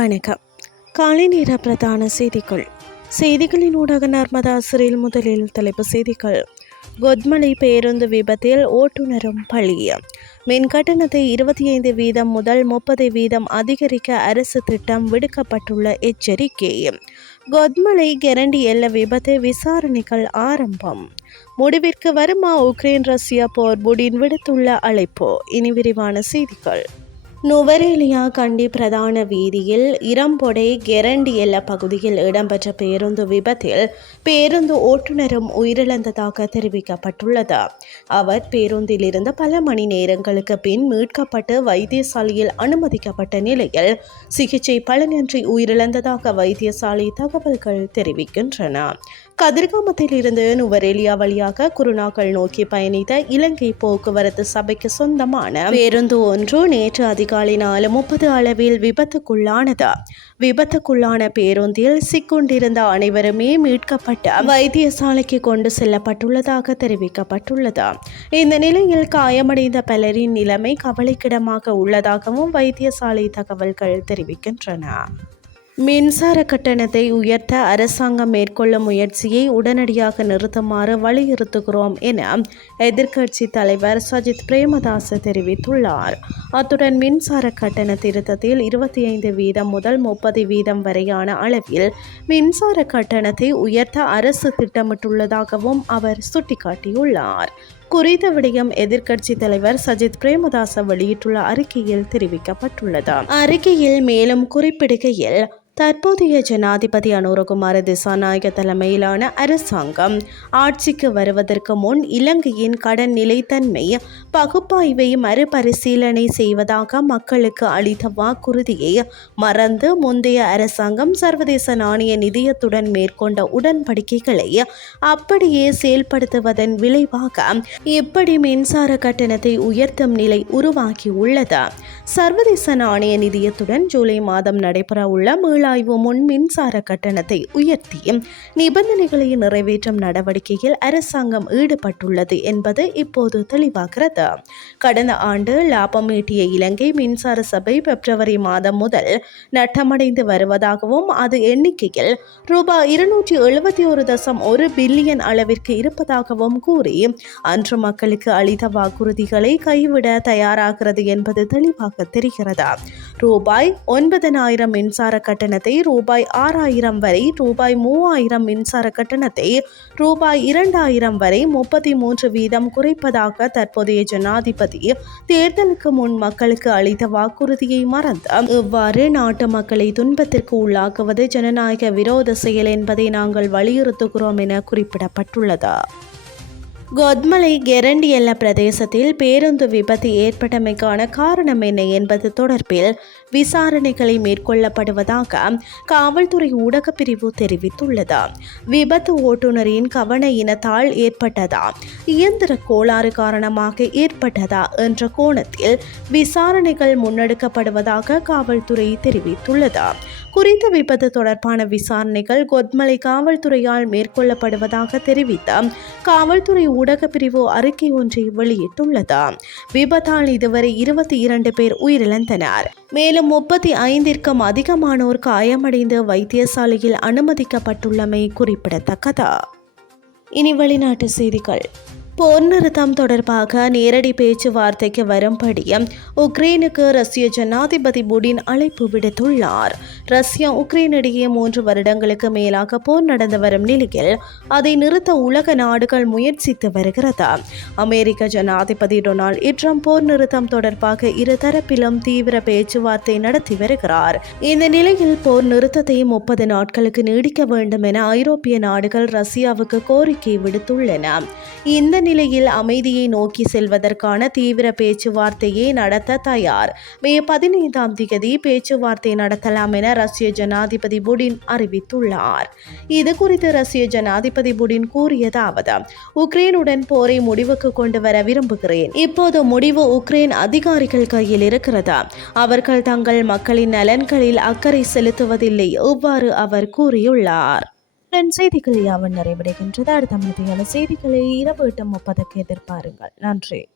வணக்கம். காலை நேர பிரதான செய்திகள். செய்திகளின் ஊடாக நர்மதா சிறையில் முதலில் தலைப்பு செய்திகள். கொத்மலை பேருந்து விபத்தில் ஓட்டுநரும் பலி மின் கட்டணத்தை இருபத்தி ஐந்து வீதம் முதல் முப்பது வீதம் அதிகரிக்க அரசு திட்டம் விடுக்கப்பட்டுள்ள எச்சரிக்கை கொத்மலை கெரண்டி எல்ல விபத்து விசாரணைகள் ஆரம்பம். முடிவிற்கு வருமா உக்ரைன் ரஷ்யா போர் புடின் விடுத்துள்ள அழைப்பு. இனி விரிவான செய்திகள். நுவரேலியா கண்டி பிரதான வீதியில் இரம்பொடை கெரண்டி எல்ல பகுதியில் இடம்பெற்ற பேருந்து விபத்தில் பேருந்து ஓட்டுநரும் உயிரிழந்ததாக தெரிவிக்கப்பட்டுள்ளது. அவர் பேருந்தில் இருந்து பல மணி நேரங்களுக்கு பின் மீட்கப்பட்டு வைத்தியசாலையில் அனுமதிக்கப்பட்ட நிலையில் சிகிச்சை பலனின்றி உயிரிழந்ததாக வைத்தியசாலை தகவல்கள் தெரிவிக்கின்றன. கதிர்காமத்தில் இருந்து நுவரேலியா வழியாக குருநாகல் நோக்கி பயணித்த இலங்கை போக்குவரத்து சபைக்கு சொந்தமான பேருந்து ஒன்று நேற்று அதிகாலை நாலு முப்பது அளவில் விபத்துக்குள்ளானது. விபத்துக்குள்ளான பேருந்தில் சிக்கொண்டிருந்த அனைவருமே மீட்கப்பட்ட வைத்தியசாலைக்கு கொண்டு செல்லப்பட்டுள்ளதாக தெரிவிக்கப்பட்டுள்ளது. இந்த நிலையில் காயமடைந்த பலரின் நிலைமை கவலைக்கிடமாக உள்ளதாகவும் வைத்தியசாலை தகவல்கள் தெரிவிக்கின்றன. மின்சார கட்டணத்தை உயர்த்த அரசாங்கம் மேற்கொள்ளும் முயற்சியை உடனடியாக நிறுத்துமாறு வலியுறுத்துகிறோம் என எதிர்க்கட்சி தலைவர் சஜித் பிரேமதாச தெரிவித்துள்ளார். அத்துடன் மின்சார கட்டண திருத்தத்தில் இருபத்தி ஐந்து வீதம் முதல் முப்பது வீதம் வரையான அளவில் மின்சார கட்டணத்தை உயர்த்த அரசு திட்டமிட்டுள்ளதாகவும் அவர் சுட்டிக்காட்டியுள்ளார். குறித்த விடயம் எதிர்க்கட்சி தலைவர் சஜித் பிரேமதாச வெளியிட்டுள்ள அறிக்கையில் தெரிவிக்கப்பட்டுள்ளது. அறிக்கையில் மேலும் குறிப்பிடுகையில் தற்போதைய ஜனாதிபதி அனுரகுமார திசாநாயக தலைமையிலான அரசாங்கம் ஆட்சிக்கு வருவதற்கு முன் இலங்கையின் கடன் நிலைத்தன்மை பகுப்பாய்வை மறுபரிசீலனை செய்வதாக மக்களுக்கு அளித்த வாக்குறுதியை மறந்து முந்தைய அரசாங்கம் சர்வதேச நாணய நிதியத்துடன் மேற்கொண்ட உடன்படிக்கைகளை அப்படியே செயல்படுத்துவதன் விளைவாக இப்படி மின்சார கட்டணத்தை உயர்த்தும் நிலை உருவாகியுள்ளது. சர்வதேச நாணய நிதியத்துடன் ஜூலை மாதம் நடைபெறவுள்ள உள்ள ஆய்வு முன் மின்சார கட்டணத்தை உயர்த்தி நிபந்தனைகளை நிறைவேற்றும் நடவடிக்கையில் அரசாங்கம் ஈடுபட்டுள்ளது என்பது இப்போது தெளிவாகிறது. கடந்த ஆண்டு லாபம் ஈட்டிய இலங்கை மின்சார சபை பிப்ரவரி மாதம் முதல் நட்டமடைந்து வருவதாகவும் அது எண்ணிக்கையில் ரூபாய் இருநூற்றி எழுபத்தி ஒரு தசம் ஒரு பில்லியன் அளவிற்கு இருப்பதாகவும் கூறி அன்று மக்களுக்கு அளித்த வாக்குறுதிகளை கைவிட தயாராகிறது என்பது தெளிவாக தெரிகிறது. ரூபாய் ஒன்பதனாயிரம் மின்சார கட்டண கட்டணத்தை ரூபாய் ஆறாயிரம் வரை ரூபாய் மூவாயிரம் மின்சார கட்டணத்தை ரூபாய் இரண்டாயிரம் வரை முப்பத்தி மூன்று வீதம் குறைப்பதாக தற்போதைய ஜனாதிபதி தேர்தலுக்கு முன் மக்களுக்கு அளித்த வாக்குறுதியை மறந்து இவ்வாறு நாட்டு மக்களை துன்பத்திற்கு உள்ளாக்குவது ஜனநாயக விரோத செயல் என்பதை நாங்கள் வலியுறுத்துகிறோம் என குறிப்பிடப்பட்டுள்ளது. கொத்மலை கெரண்டியல்ல பிரதேசத்தில் பேருந்து விபத்து ஏற்பட்டமைக்கான காரணம் என்ன என்பது தொடர்பில் விசாரணைகளை மேற்கொள்ளப்படுவதாக காவல்துறை ஊடகப்பிரிவு பிரிவு தெரிவித்துள்ளது. விபத்து ஓட்டுநரின் கவன இனத்தால் ஏற்பட்டதா? இயந்திர கோளாறு காரணமாக ஏற்பட்டதா என்ற கோணத்தில் விசாரணைகள் முன்னெடுக்கப்படுவதாக காவல்துறை தெரிவித்துள்ளது. குறித்த விபத்து தொடர்பான விசாரணைகள் கொத்மலை காவல்துறையால் மேற்கொள்ளப்படுவதாக தெரிவித்த காவல்துறை ஊடக பிரிவு அறிக்கை ஒன்றை வெளியிட்டுள்ளது. விபத்தால் இதுவரை இருபத்தி இரண்டு பேர் உயிரிழந்தனர். மேலும் முப்பத்தி ஐந்திற்கும் அதிகமானோர் காயமடைந்து வைத்தியசாலையில் அனுமதிக்கப்பட்டுள்ளமை குறிப்பிடத்தக்கது. இனி வெளிநாட்டு செய்திகள். போர் நிறுத்தம் தொடர்பாக நேரடி பேச்சுவார்த்தைக்கு வரும்படி உக்ரைனுக்கு ரஷ்ய ஜனாதிபதி புடின் அழைப்பு விடுத்துள்ளார். ரஷ்யா உக்ரைன் இடையே மூன்று வருடங்களுக்கு மேலாக போர் நடந்து வரும் நிலையில் அதை நிறுத்த உலக நாடுகள் முயற்சித்து வருகிறது. அமெரிக்க ஜனாதிபதி டொனால்ட் இட்ரம் போர் நிறுத்தம் தொடர்பாக இரு தரப்பிலும் தீவிர பேச்சுவார்த்தை நடத்தி வருகிறார். இந்த நிலையில் போர் நிறுத்தத்தை முப்பது நாட்களுக்கு நீடிக்க வேண்டும் என ஐரோப்பிய நாடுகள் ரஷ்யாவுக்கு கோரிக்கை விடுத்துள்ளன. இந்த நிலையில் அமைதியை நோக்கி செல்வதற்கான தீவிர பேச்சுவார்த்தையை நடத்த தயார். மே பதினைந்தாம் தேதி பேச்சுவார்த்தை நடத்தலாம் என ரஷ்ய ஜனாதிபதி புடின் அறிவித்துள்ளார். இது குறித்து ரஷ்ய ஜனாதிபதி புடின் கூறியதாவது உக்ரைனுடன் போரை முடிவுக்கு கொண்டு வர விரும்புகிறேன். இப்போது முடிவு உக்ரைன் அதிகாரிகள் கையில் இருக்கிறதா? அவர்கள் தங்கள் மக்களின் நலன்களில் அக்கறை செலுத்துவதில்லை இவ்வாறு அவர் கூறியுள்ளார். செய்திகள் யாவன் நிறைவடைகின்றது. அடுத்த மத்தியான செய்திகளை இரவு எட்டு முப்பதுக்கு எதிர்பாருங்கள். நன்றி.